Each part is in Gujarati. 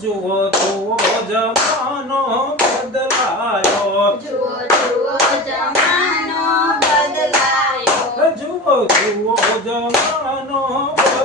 જુઓ જુઓ જમાનો બદલાયો, જુઓ જુઓ જમાનો બદલાયો, જુઓ જુઓ જમાનો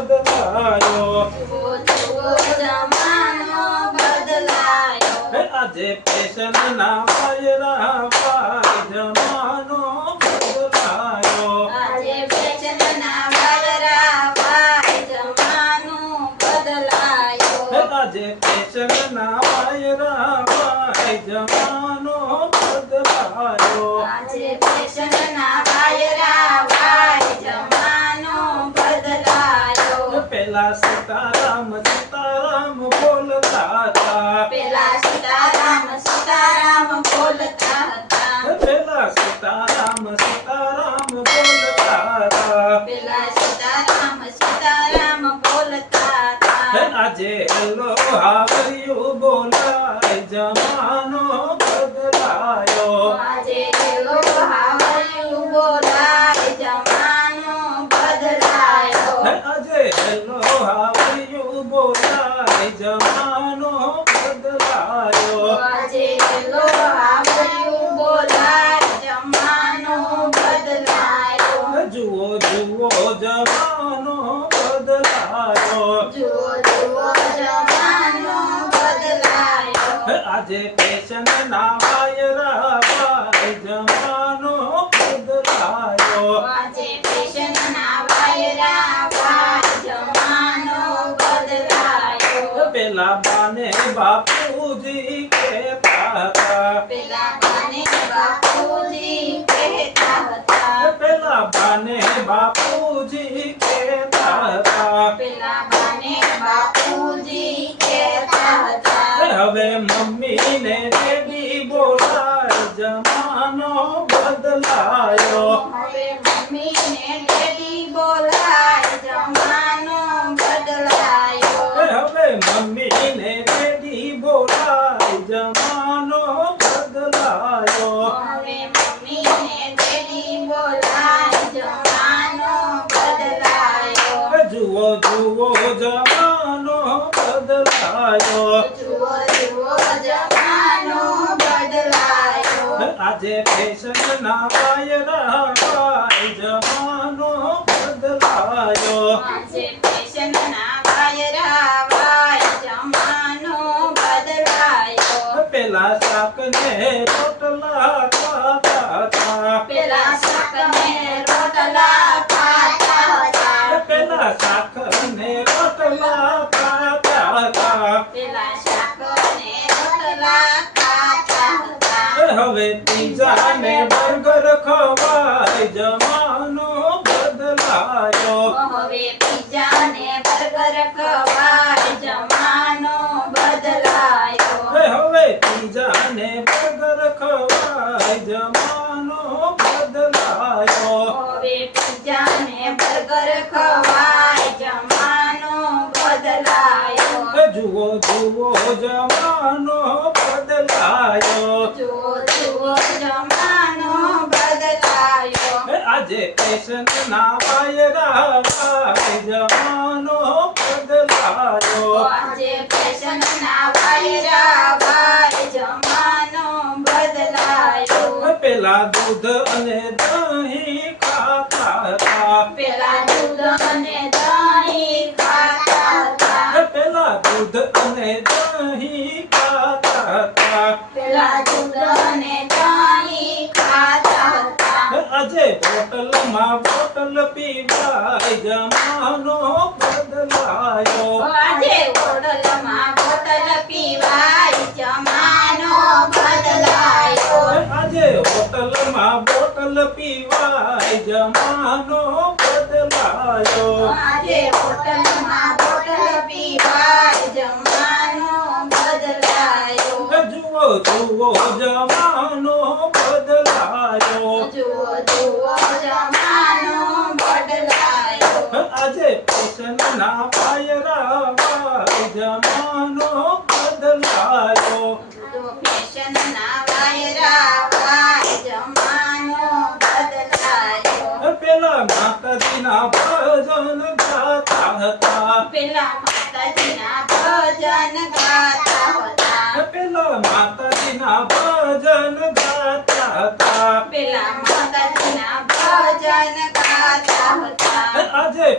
બદલાયો, જુઓ જુઓ જમાનો બદલાયો, આજે ફેશન ના વાયરા ભાઈ જમાનો બદલાયો, આજે ફેશનના વાયરા ભાઈ જમાનો બદલાયો, આજે ફેશન ના વાયરા ભાઈ જમાનો બદલાયો, આજે ફેશનના વાયરા ભાઈ જમાનો બદલાયો, પેલા સીતારામ સીતારામ બોલતા હતા, પેલા સીતારામ સીતારામ બોલતા હતા, પેલા સીતારામ સીતારામ બોલતા હતા, પેલા સીતારામ સીતારામ બોલતા હતા, આજે હેલો હાવરિયું બોલાય જમાનો બદલાયો, આજે હેલો હાવરિયું બોલાય જમાનો બદલાયો, આજે હેલો હાવરિયું બોલાય જમાનો બદલાયો, આજે હેલો હાવરિયું બોલાય જમાનો બદલાયો, જુઓ જુઓ જમાનો બદલાયો, જુઓ જુઓ જમાનો બદલાયો, આજે ફેશન ના વાયરા ભાઈ જમાનો બદલાયો, આજે ફેશનના વાયરા ભાઈ જમાનો બદલાયો, પેલા બાને બાપુજી કહેતા હતા, પેલા બાને બાપુજી કહેતા હતા, પેલા બાને બાપુજી કહેતા હતા, પેલા બાને બાપુજી કહેતા હતા, હવે મમ્મી ને ડેડી બોલાય જમાનો બદલાયો, હવે મમ્મીને ડેડી બોલાય જમાનો બદલાયો, હવે મમ્મી ને ડેડી બોલાય જમાનો બદલાયો, હવે મમ્મીને ડેડી બોલાય જમાનો બદલાયો, જુઓ જુઓ જમાનો બદલાયો, જુઓ જુઓ જમાનો બદલાયો, આજે ફેશન ના વાયરા ભાઈ જમાનો બદલાયો, આજે ફેશનના વાયરા ભાઈ જમાનો બદલાયો, પેલા શાક ને રોટલા ખાતા હતા, પેલા શાકને રોટલા ખાતા હતા, પેલા શાક ને રોટલા ખાતા હતા, પેલા શાકને રોટલા ખાતા હતા, હવે પીઝા ને બર્ગર ખવાય જમાનો બદલાયો, હવે પિઝા ને બર્ગર ખવાય જમાનો બદલાયો, હવે પીઝા ને બર્ગર ખવાય જમાનો બદલાયો, હવે પિઝા ને બર્ગર ખવાય જમાનો બદલાયો, જુઓ જુઓ જમાનો બદલાયો, જુઓ જુઓ જમાનો બદલાયો, આજે ફેશન ના વાયરા ભાઈ જમાનો બદલાયો, આજે ફેશનના વાયરા ભાઈ જમાનો બદલાયો, પેલા દૂધ અને દહીં ખાતા હતા, પેલા દૂધ અને દહીં ખાતા હતા, પેલા દૂધ અને દહીં ખાતા હતા, પેલા દૂધ અને દહીં ખાતા હતા, આજે બોટલમાં બોટલ પીવાય જમાનો બદલાયો, આજે બોટલમાં બોટલ પીવાય જમાનો બદલાયો, આજે હોટલમાં બોટલ પીવાય જમાનો બદલાયો, આજે બોટલમાં બોટલ પીવાય જમાનો બદલાયો, જુઓ જુઓ જમાનો બદલાયો, જુઓ જુઓ જમાનો બદલાયો, આજે ફેશન ના વાયરા ભાઈ જમાનો બદલાયો, તો ફેશનના વાયરા ભાઈ જમાનો બદલાયો, પેલા માતાજીના ભજન ગાતા હતા, પેલા માતાજીના ભજન ગાતા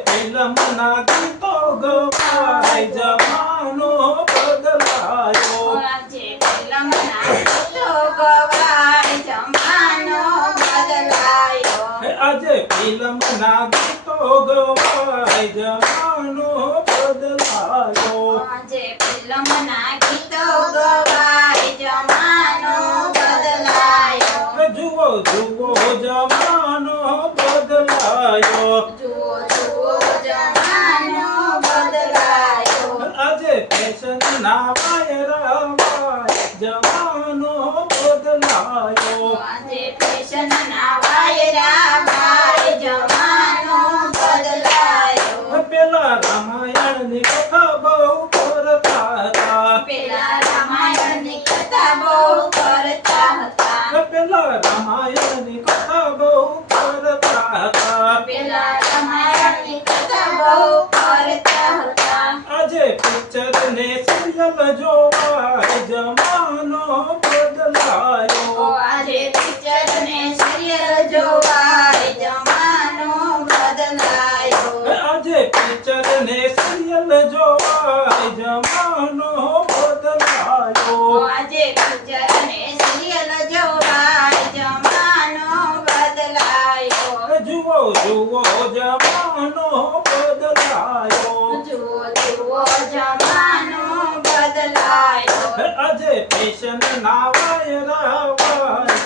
ફિલ્મના ગીતો ગવાય જમાનો બદલાયો આજે ફિલ્મના ગીતો ગવાય જમાનો બદલાયો આજે ફિલ્મના ગીતો ગવાય જમાનો બદલાયો આજે ફિલ્મના ગીતો ગવાય જમાનો બદલાયો જુઓ જુઓ જમાનો બદલાયો જુઓ જુઓ જમાનો બદલાયો આજે ફેશનના વાયરા જમાનો બદલાયો આજે ફેશનના વાયરા ભાઈ જમાનો બદલાયો પેલા રામાયણની કથા બહુ કરતા હતા પેલા રામાયણની કથા બહુ કરતા હતા પેલા રામાયણની કથા બહુ કરતા હતા પેલા રામાયણની કથા બહુ કરતા હતા આજે પિક્ચર ને સિરિયલ જોવાય જમાનો બદલાયો આજે પિક્ચર ને સિરિયલ જોવાય જમાનો બદલાયો આજે પિક્ચર ને સિરિયલ જોવાય જમાનો બદલાયો આજે પિક્ચર ને સિરિયલ જોવાય જમાનો બદલાયો જુઓ જુઓ જમાનો બદલાયો જુઓ જુઓ જમાનો બદલાયો આજે ફેશન ના વાયરા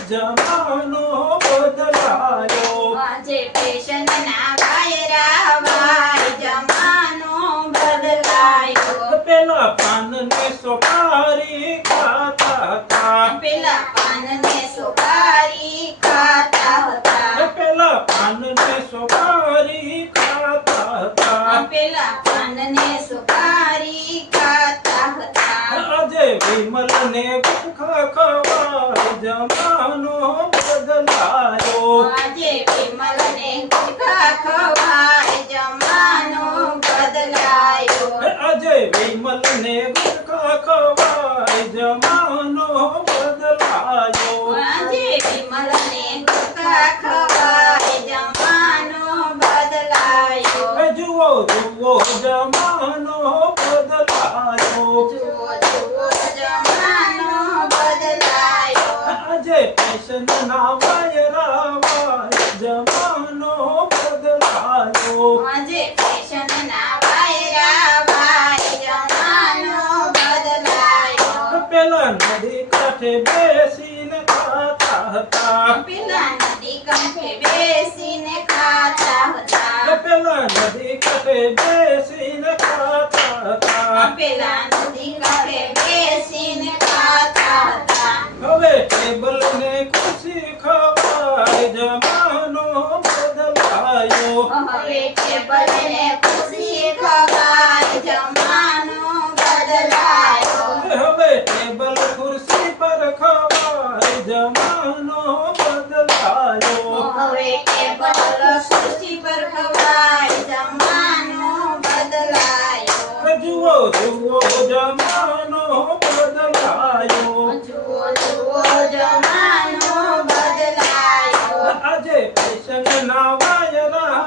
જમાનો બદલાયો આજે ફેશન ના વાયરા વાય જમાનો બદલાયો પેલા પાન ને સોપારી ખાતા હતા પેલા પાન ને સુપારી ખાતા હતા પેલા પાન ને સોપારી ખાતા હતા પેલા પાન ને સુપારી ખાતા હતા આજે વિમલ ને ગુટખા ખવાય જમાનો બદલાયો આજે વિમલ ને ગુટખા ખવાય જમાનો બદલાયો આજે વિમલ ને ગુટખા ખવાય જમાનો બદલાયો આજે વિમલ ને ગુટખા ખવાય જમાનો બદલાયો જુઓ જુઓ જમાનો બદલાયો જુઓ જુઓ જમાનો બદલાયો આજે ફેશન ના વાયરા જમાનો બદલાયો આજે ફેશન ના વાયરા ભાઈ જમાનો બદલાયો પેલા નદી કાંઠે બેસીને ખાતા હતા પેલા નદી કાંઠે બેસીને ખાતા હતા પેલા નદી કાંઠે બેસીને ખાતા હતા પેલા નદી કાંઠે બેસીને ખાતા હતા હવે ટેબલ ને ખુરશી ખવાય જમાનો બદલાયો હવે ટેબલ ને ખુરશી ખવાય જમાનો બદલાયો હવે ટેબલ ખુરશી પર ખવાય જમાનો બદલાયો હવે ટેબલ ખુરશી પર ખવાય જમાનો બદલાયો જુઓ જુઓ જમાનો બદલાયો જુઓ જુઓ જમાનો બદલાયો આજે ફેશન ના વાયરા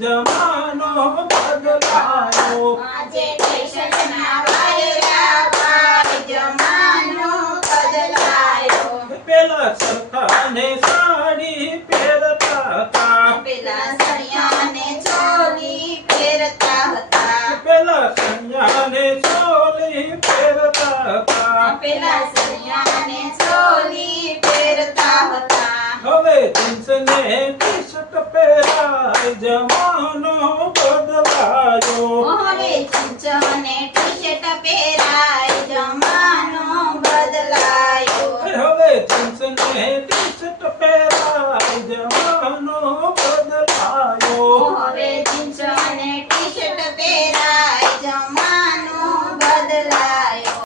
જમાનો બદલાયો આજે ફેશન ના વાયરા ભાઈ જમાનો બદલાયો પેલા સરખા ને સાડી પહેરતા હતા પેલા સળિયાને ચોલી પહેરતા હતા પેલા સૈયા ને ચોલી પહેરતા હતા પેલા સળિયાને ચોલી પહેરતા હતા હવે જીન્સ ને ટી શર્ટ પહેરાય જમાનો બદલાયો હવે જીન્સ અને ટી-શર્ટ પહેરાય જમાનો બદલાયો હવે જીન્સ ને ટી શર્ટ પહેરાય જમાનો